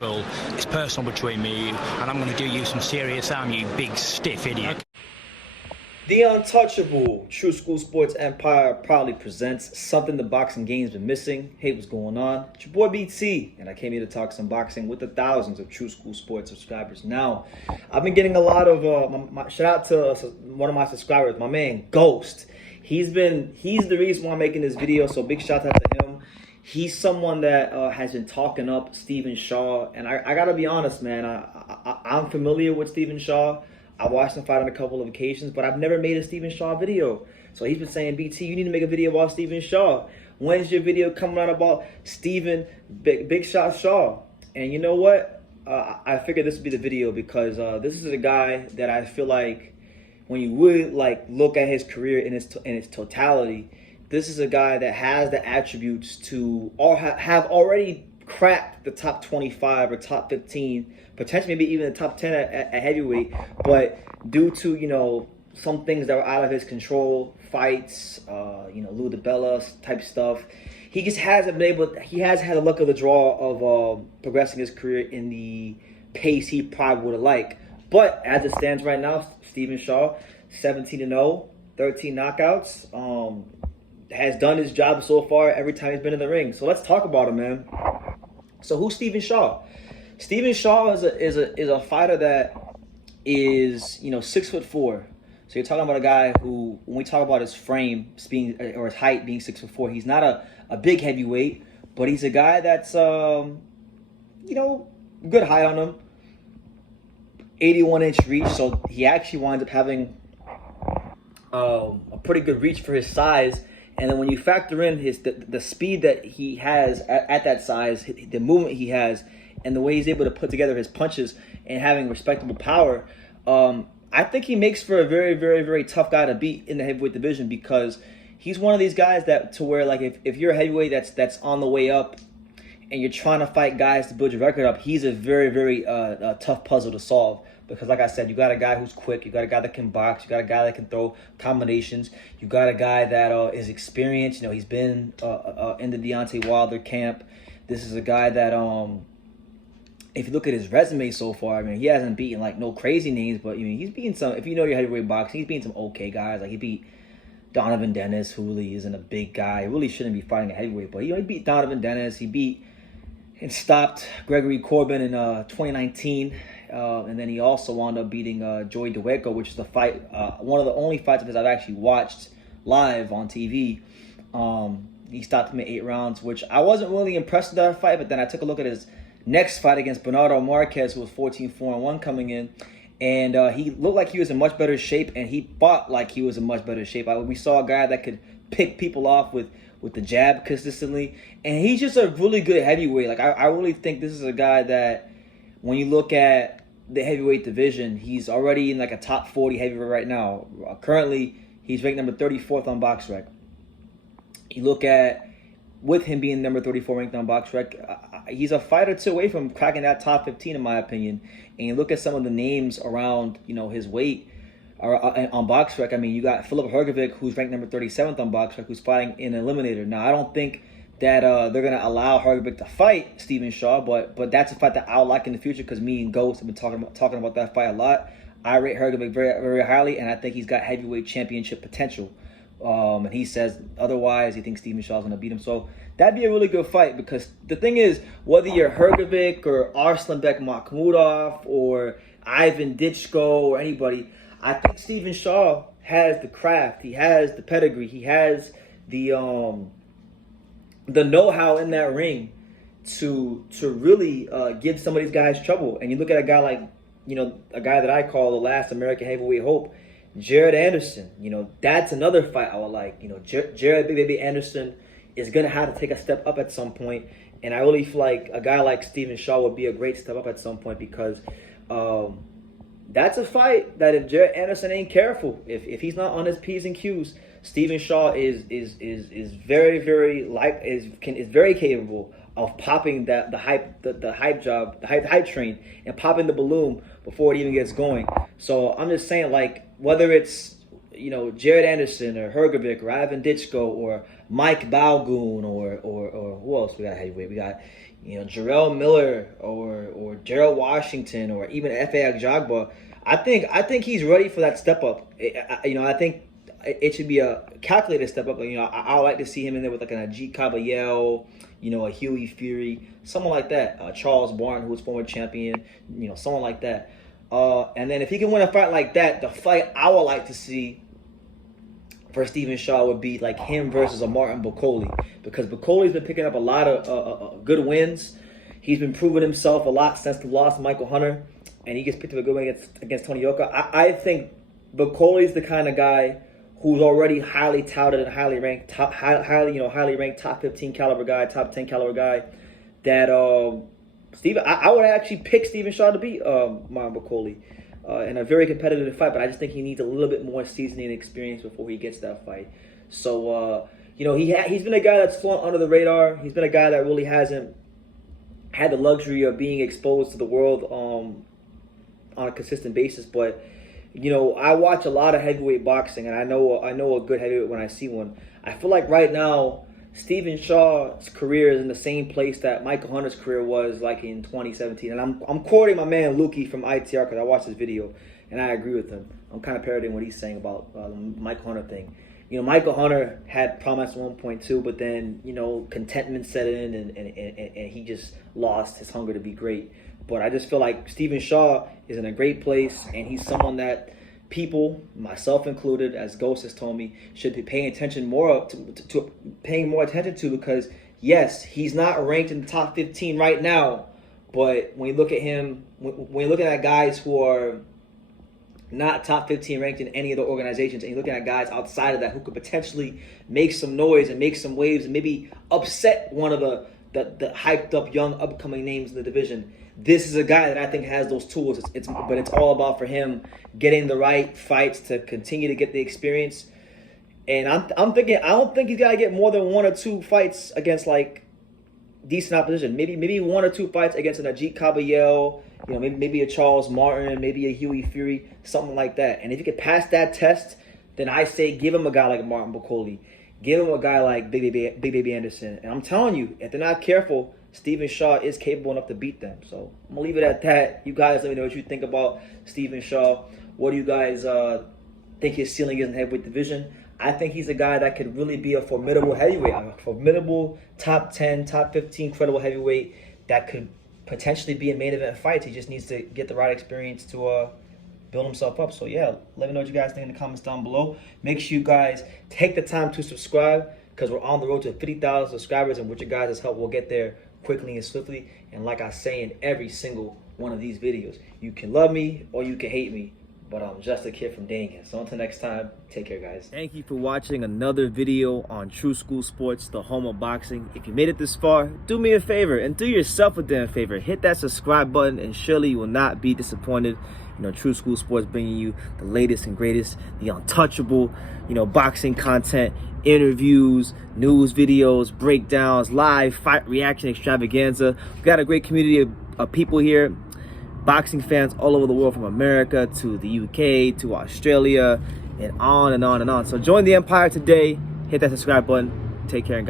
Well, it's personal between me and you, and I'm going to do you some serious harm, you big stiff idiot. The Untouchable True School Sports Empire proudly presents something the boxing game's been missing. Hey, what's going on? It's your boy BT, and I came here to talk some boxing with the thousands of True School Sports subscribers. Now, I've been getting a lot of shout out to one of my subscribers, my man Ghost. He's the reason why I'm making this video, so big shout out to him. He's someone that has been talking up Stephan Shaw, and I gotta be honest, man. I'm familiar with Stephan Shaw. I watched him fight on a couple of occasions, but I've never made a Stephan Shaw video. So he's been saying, BT, you need to make a video about Stephan Shaw. When's your video coming out about Stephan Big Shot Shaw? And you know what? I figured this would be the video because this is a guy that I feel like when you really look at his career in its totality, this is a guy that has the attributes to have already cracked the top 25 or top 15, potentially maybe even the top 10 at heavyweight, but due to, you know, some things that were out of his control, fights, Lou DiBella type stuff, he just hasn't been able, he has had the luck of the draw of progressing his career in the pace he probably would have liked. But as it stands right now, Stephan Shaw, 17-0, 13 knockouts, has done his job so far every time he's been in the ring. So let's talk about him, man. So who's Stephan Shaw? Stephan Shaw is a fighter that is 6'4". So you're talking about a guy who, when we talk about his frame being or his height being 6'4", he's not a big heavyweight, but he's a guy that's good height on him. 81-inch reach, so he actually winds up having a pretty good reach for his size. And then when you factor in the speed that he has at that size, the movement he has, and the way he's able to put together his punches and having respectable power, I think he makes for a very, very, very tough guy to beat in the heavyweight division, because he's one of these guys that to where, like, if you're a heavyweight that's on the way up and you're trying to fight guys to build your record up, he's a very, very tough puzzle to solve. Because like I said, you got a guy who's quick, you got a guy that can box, you got a guy that can throw combinations, you got a guy that is experienced. He's been in the Deontay Wilder camp. This is a guy that, if you look at his resume so far, I mean, he hasn't beaten no crazy names, but he's beaten some. If you know your heavyweight boxing, he's beaten some okay guys. Like he beat Donovan Dennis, who really isn't a big guy. He really shouldn't be fighting a heavyweight, but he beat Donovan Dennis. He beat and stopped Gregory Corbin in 2019. And then he also wound up beating Joey DeWeco, which is the fight, one of the only fights of his I've actually watched live on TV. He stopped him in 8 rounds, which I wasn't really impressed with that fight. But then I took a look at his next fight against Bernardo Marquez, who was 14-4-1 coming in, and he looked like he was in much better shape, and he fought like he was in much better shape. We saw a guy that could pick people off with the jab consistently, and he's just a really good heavyweight. Like I really think this is a guy that, when you look at the heavyweight division, he's already in a top 40 heavyweight right now. Currently, he's ranked number 34th on BoxRec. You look at, with him being number 34 ranked on BoxRec, he's a fight or two away from cracking that top 15 in my opinion. And you look at some of the names around his weight on BoxRec. I mean, you got Filip Hrgovic, who's ranked number 37th on BoxRec, who's fighting in an eliminator. Now, I don't think that they're going to allow Hrgovic to fight Stephan Shaw, but that's a fight that I'll like in the future, because me and Ghost have been talking about that fight a lot. I rate Hrgovic very, very highly, and I think he's got heavyweight championship potential. And he says otherwise. He thinks Stephan Shaw's going to beat him. So that'd be a really good fight, because the thing is, whether you're Hrgovic or Arslanbek Makhmudov or Ivan Ditchko or anybody, I think Stephan Shaw has the craft, he has the pedigree, he has the know-how in that ring to really give some of these guys trouble. And you look at a guy like, a guy that I call the last American heavyweight hope, Jared Anderson. That's another fight I would like. Jared Big Baby Anderson is going to have to take a step up at some point. And I really feel like a guy like Stephan Shaw would be a great step up at some point, because that's a fight that if Jared Anderson ain't careful, if he's not on his P's and Q's, Stephan Shaw is very, very is very capable of popping the hype train and popping the balloon before it even gets going. So I'm just saying, whether it's Jared Anderson or Hrgovic or Ivan Ditchko or Mike Balgoon or who else we got heavyweight? We got Jarrell Miller or Gerald Washington or even F.A. Agjagba, I think he's ready for that step up. I think it should be a calculated step up. I would like to see him in there with like an Ajit Kabayel, a Huey Fury, someone like that. Charles Barton, who was former champion, someone like that. And then if he can win a fight like that, the fight I would like to see for Stephan Shaw would be like him versus a Martin Bakole, because Bakole's been picking up a lot of good wins. He's been proving himself a lot since the loss to Michael Hunter, and he gets picked up a good win against Tony Yoka. I think Bakole's the kind of guy who's already highly touted and highly ranked, highly ranked top 15 caliber guy, top 10 caliber guy. That I would actually pick Stephan Shaw to beat Martin Bakole in a very competitive fight, but I just think he needs a little bit more seasoning and experience before he gets that fight. So he's been a guy that's flown under the radar. He's been a guy that really hasn't had the luxury of being exposed to the world on a consistent basis, but I watch a lot of heavyweight boxing, and I know a good heavyweight when I see one. I feel like right now Stephan Shaw's career is in the same place that Michael Hunter's career was like in 2017. And I'm quoting my man Lukey from ITR because I watched his video and I agree with him. I'm kind of parodying what he's saying about the Michael Hunter thing. Michael Hunter had promise 1.2, but then contentment set in and he just lost his hunger to be great. But I just feel like Stephan Shaw is in a great place, and he's someone that people, myself included, as Ghost has told me, should be paying attention more to, because yes, he's not ranked in the top 15 right now, but when you look at him, when you're looking at guys who are not top 15 ranked in any of the organizations, and you're looking at guys outside of that who could potentially make some noise and make some waves and maybe upset one of the hyped up young upcoming names in the division, this is a guy that I think has those tools. But it's all about for him getting the right fights to continue to get the experience. And I'm thinking I don't think he's got to get more than 1 or 2 fights against like decent opposition. Maybe 1 or 2 fights against an Ajit Kabayel, maybe a Charles Martin, maybe a Huey Fury, something like that. And if he could pass that test, then I say give him a guy like Martin Bakole, give him a guy like Big Baby Anderson. And I'm telling you, if they're not careful, Stephan Shaw is capable enough to beat them. So I'm going to leave it at that. You guys let me know what you think about Stephan Shaw. What do you guys think his ceiling is in the heavyweight division? I think he's a guy that could really be a formidable heavyweight, a formidable top 10, top 15 credible heavyweight that could potentially be in main event fights. He just needs to get the right experience to build himself up. So yeah, let me know what you guys think in the comments down below. Make sure you guys take the time to subscribe, because we're on the road to 50,000 subscribers, and with your guys' help, we'll get there quickly and swiftly. And like I say in every single one of these videos, you can love me or you can hate me, but I'm just a kid from Daniel. So until next time, take care, guys. Thank you for watching another video on True School Sports, the home of boxing. If you made it this far, do me a favor and do yourself a damn favor. Hit that subscribe button and surely you will not be disappointed. True School Sports bringing you the latest and greatest, the untouchable, boxing content, interviews, news videos, breakdowns, live fight reaction extravaganza. We've got a great community of people here, boxing fans all over the world, from America to the UK to Australia and on and on and on. So join the empire today. Hit that subscribe button. Take care and God.